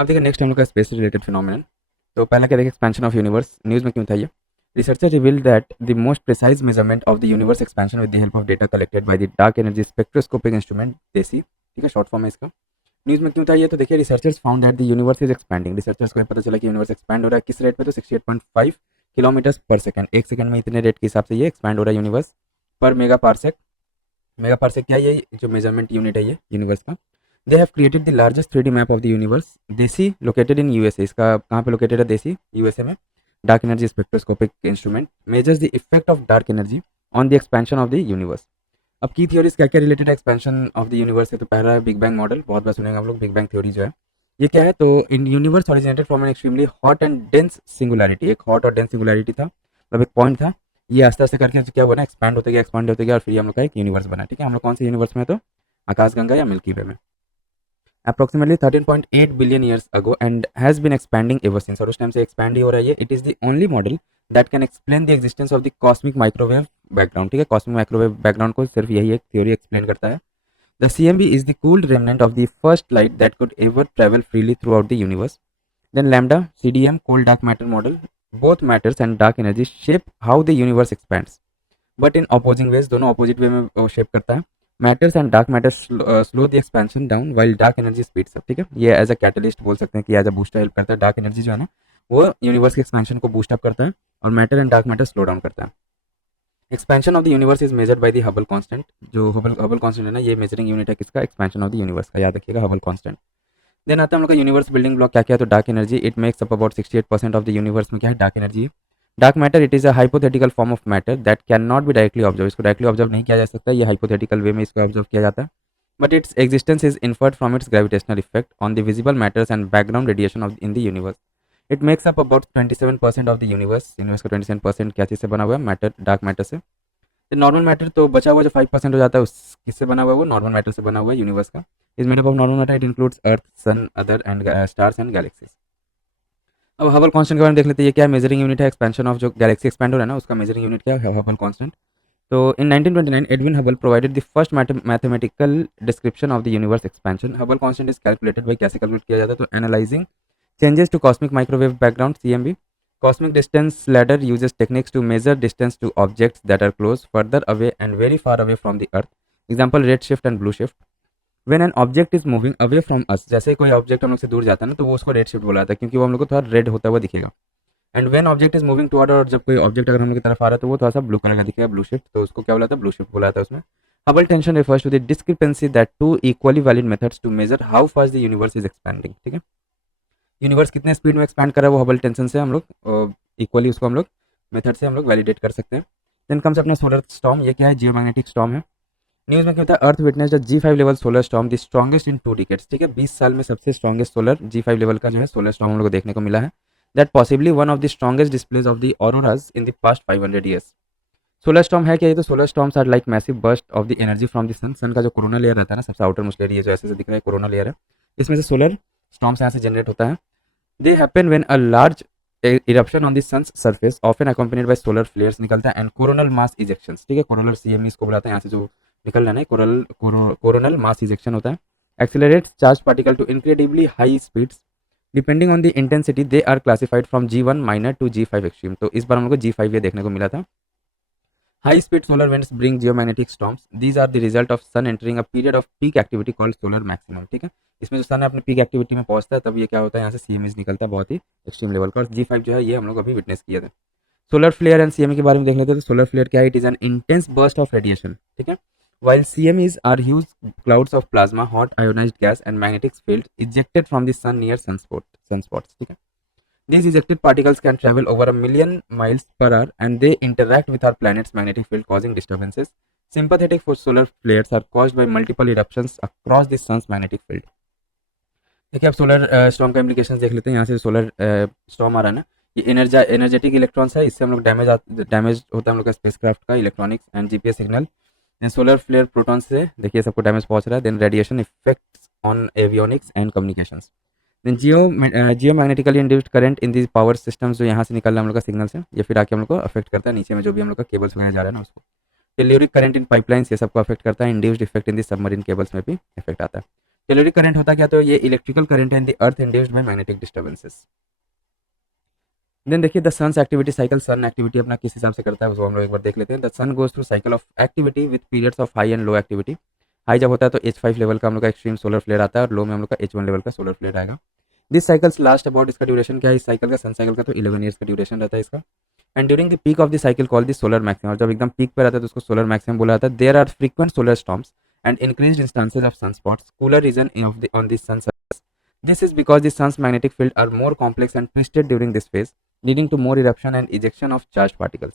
अब देखिए नेक्स्ट हम लोग का स्पेस से रिलेटेड फिनोमिनन। तो पहला क्या देखिए, एक्सपेंशन ऑफ यूनिवर्स। न्यूज़ में क्यों था ये? Researcher revealed that the most precise measurement of the universe expansion with the help of data collected by the dark energy spectroscopic instrument देसी, ठीक है, शॉर्ट फॉर्म है इसका। न्यूज़ में क्यों था ये? तो देखिए researchers found that the universe is expanding. Researchers को ये पता चला कि यूनिवर्स एक्सपैंड हो रहा है। किस रेट पे? तो 68.5 किलोमीटर पर सेकंड, एक सेकंड में इतने रेट के हिसाब से ये एक्सपैंड हो रहा है यूनिवर्स। पर मेगा पारसेक, मेगा पारसेक क्या है? ये जो मेजरमेंट यूनिट है ये यूनिवर्स का। They have created the largest 3D map of the universe. देसी लोकेटेड इन यूएसए, इसका कहाँ पे लोकेटेड है? देसी यूएसए में। Dark energy spectroscopic instrument measures the effect of dark energy on the expansion of the universe. अब की theories क्या क्या रिलेटेड है एक्सपेंशन ऑफ द यूनिवर्स है? तो पहला है बिग बैंग मॉडल, बहुत बार सुनेंगे हम लोग बिग बैंग थ्योरी जो है। ये क्या है? तो in universe originated from an extremely hot and dense singularity. एक हॉट और डेंस सिंगुलैरिटी था, मतलब एक पॉइंट था। ये आस्ते आस्ते करके क्या हुआ ना, एक्सपैंड होते गया, एक्सपांड होते गया, और फिर हम लोग का एक यूनिवर्स बना। ठीक है, हम लोग कौन से यूनिवर्स में? तो आकाशगंगा या मिल्की वे में। approximately 13.8 billion years ago and has been expanding ever since। और उस टाइम से एक्सपैंड ही हो रहा है ये। It is the only model that can explain the existence of the cosmic microwave background. ठीक है, कॉस्मिक माइक्रोवेव बैकग्राउंड को सिर्फ यही एक थ्योरी एक्सप्लेन करता है। The CMB is the cooled remnant of the first light that could ever travel freely throughout the universe. Then lambda CDM, cold dark matter model. Both matters and dark energy shape how the universe expands, but in opposing ways। दोनों opposite way में shape करता है। Matters and dark matter slow the expansion down while dark energy speeds up. ठीक है, ये as a catalyst बोल सकते हैं कि एज अ बूस्टर हेल्प करता है। डार्क एनर्जी जो है ना, वो यूनिवर्स के एक्सपेंशन को बूस्ट अप करता है, और matter and dark matter slow down करता है। Expansion of the universe is measured by the Hubble constant. जो हबल कांस्टेंट है ना, ये मेजरिंग यूनिट है किसका? एक्सपेंशन ऑफ द यूनिवर्स का, याद रखिएगा हबल कांस्टेंट। देन आता है हम लोग का यूनिवर्स बिल्डिंग ब्लॉक क्या क्या है? तो dark energy, it makes up about 68% of the universe में क्या है? Dark energy. Dark matter, it is a hypothetical form of matter that can not be directly observe. इसको डायरेक्टली ऑब्जर्व नहीं किया जा सकता, ये हाइपोथेटिकल वे में इसको ऑब्जर्व किया जाता है। But its existence is inferred from its gravitational effect on the visible matters and background radiation of in the universe. It makes up about 27% of the universe. Universe का 27% क्या चीज़ से बना हुआ है? मैटर, डार्क मैटर से। Normal matter तो बचा हुआ जो 5% हो जाता है, उस किससे बना हुआ है? वो नॉर्मल मैटर से बना हुआ है यूनिवर्स का। Is made up of normal matter, it includes earth, sun, other and stars and galaxies. अब हबल कांस्टेंट के बारे में देख लेते हैं। ये क्या है? मेजरिंग यूनिट है एक्सपेंशन ऑफ जो गैलेक्सी एक्सपेंड हो रहा है ना, उसका मेजरिंग यूनिट क्या है? Hubble constant. तो in 1929 Edwin Hubble provided the first mathematical description of the universe expansion. Hubble constant is calculated by, कैसे कैलकुलेट किया जाता है? तो analysing changes to cosmic microwave background CMB। Cosmic distance ladder uses techniques to measure distance to objects that are close, further away and very far away from the earth। Example red shift and blue shift। When an object is moving away from us, जैसे कोई object हम लोग से दूर जाता है ना, तो वो उसको रेड शिफ्ट बोला जाता है, क्योंकि वो हम लोग को थोड़ा रेड होता हुआ दिखेगा। And when object is moving toward, और जब कोई ऑब्जेक्ट अगर हम लोग की तरफ आ रहा है तो वो थोड़ा सा ब्लू कलर का दिखेगा, ब्लू शिफ्ट, तो उसको क्या बोला था? ब्लू शिफ्ट बोला जाता है उसमें। Hubble tension refers to the discrepancy that two equally valid methods to measure how fast the universe is expanding। ठीक है, यूनिवर्स कितने स्पीड में एक्सपैंड कर रहा है, वो हबल टेंशन से हम लोग इक्वली उसको हम लोग मेथड से हम लोग वैलिडेट कर सकते हैं। देन कम्स अपना सोलर स्टॉर्म। ये क्या है? जियोमैग्नेटिक स्टॉर्म है। न्यूज़ में क्या होता है? Earth witness G5 level solar storm, the strongest in 2 decades. ठीक है, 20 साल में सबसे स्ट्रॉन्गेस्ट सोलर G5 लेवल का जो है सोलर स्टॉर्म हम लोग को देखने को मिला है। That possibly one of the strongest displays of the auroras in the past 500 years. Solar storm है क्या? ये तो solar storms are like massive burst of the energy from the sun. Sun का जो कोरोना लेयर रहता है ना, सबसे आउटर मोस्ट लेयर, ये जो ऐसे दिख रहा है कोरोना लेयर है, इसमें से सोलर स्टॉर्म्स यहाँ से जनरेट होता है। They happen when a large eruption on the sun's surface, often accompanied by solar flares, निकलता है and coronal mass ejections। ठीक है, coronal CME इसको बुलाते हैं, यहाँ से जो निकल रहा है ना, coronal mass ejection होता है। Accelerates charged particle to incredibly high speeds। Depending on the intensity, they are classified from G1 minor to G5 extreme। तो इस बार हम लोग को G5 ये देखने को मिला था। High speed solar winds bring geomagnetic storms। These are the result of sun entering a period of peak activity called solar maximum। ठीक है, इसमें जो सन अपने पीक एक्टिविटी में पहुंचता है, तब ये क्या होता है? यहाँ से CMEs निकलता है बहुत ही एक्सट्रीम लेवल का, और G5 जो है ये हम लोग अभी विटनेस किया था। सोलर फ्लेयर एंड CME के बारे में देख लेते हैं। तो सोलर फ्लेयर क्या है? It is an intense burst of radiation. ठीक है, while CMEs are huge clouds of plasma, hot ionized gas and magnetic field ejected from the sun near sunspots। ठीक है, these ejected particles can travel over 1 million miles per hour and they interact with our planet's magnetic field, causing disturbances। Sympathetic for solar flares are caused by multiple eruptions across the sun's magnetic field। देखिए, अब solar storm का implication देख लेते हैं। यहाँ से solar storm आ रहा है ना, ये एनर्जेटिक इलेक्ट्रॉन्स है, इससे हम लोग डैमेज होता है हम लोग का स्पेसक्राफ्ट का इलेक्ट्रॉनिक्स एंड GPS सिग्नल। देन सोलर फ्लेयर प्रोटॉन से देखिए सबको डैमेज पहुंच रहा है। Then radiation effects on avionics and communications. Then geo magnetically induced current in the power systems, जो यहाँ से निकल रहा है हम लोग का सिग्नल से, ये फिर आके हम लोग को अफेक्ट करता है नीचे में जो भी हम लोग का केबल्स वगैरह जा रहा है ना उसको। टेल्यूरिक करंट इन पाइपलाइंस, ये सबको अफेक्ट करता है। Induced effect in the submarine cables में भी इफेक्ट आता है। टेलरिक करंट होता क्या, तो ये इलेक्ट्रिकल करंट है in the earth induced by magnetic disturbances. Then देखिए the sun's activity cycle, sun activity अपना किस हिसाब से करता है उसको हम लोग एक बार देख लेते हैं। The sun goes through cycle of activity with periods of high and low activity. High जब होता है तो H5 लेवल का हम लोग का एक्सट्रीम सोलर फ्लेयर आता है और लो में हम लोग का H1 लेवल का सोलर फ्लेयर आएगा। दिस साइकिल्स लास्ट अबाउट, इसका ड्यूरेशन क्या है इस साइकिल का, सन साइकिल का, तो 11 ईयर्स का ड्यूरेशन रहता है इसका। And during the peak of the cycle call the solar maximum, और जब एकदम पीक पे रहता है तो उसको सोलर मैक्सिमम बोला जाता है। There are frequent solar storms and increased instances of sunspots, cooler region of the on the sun surface. This is because the sun's magnetic field are more complex and twisted during this phase, leading to more eruption and ejection of charged particles.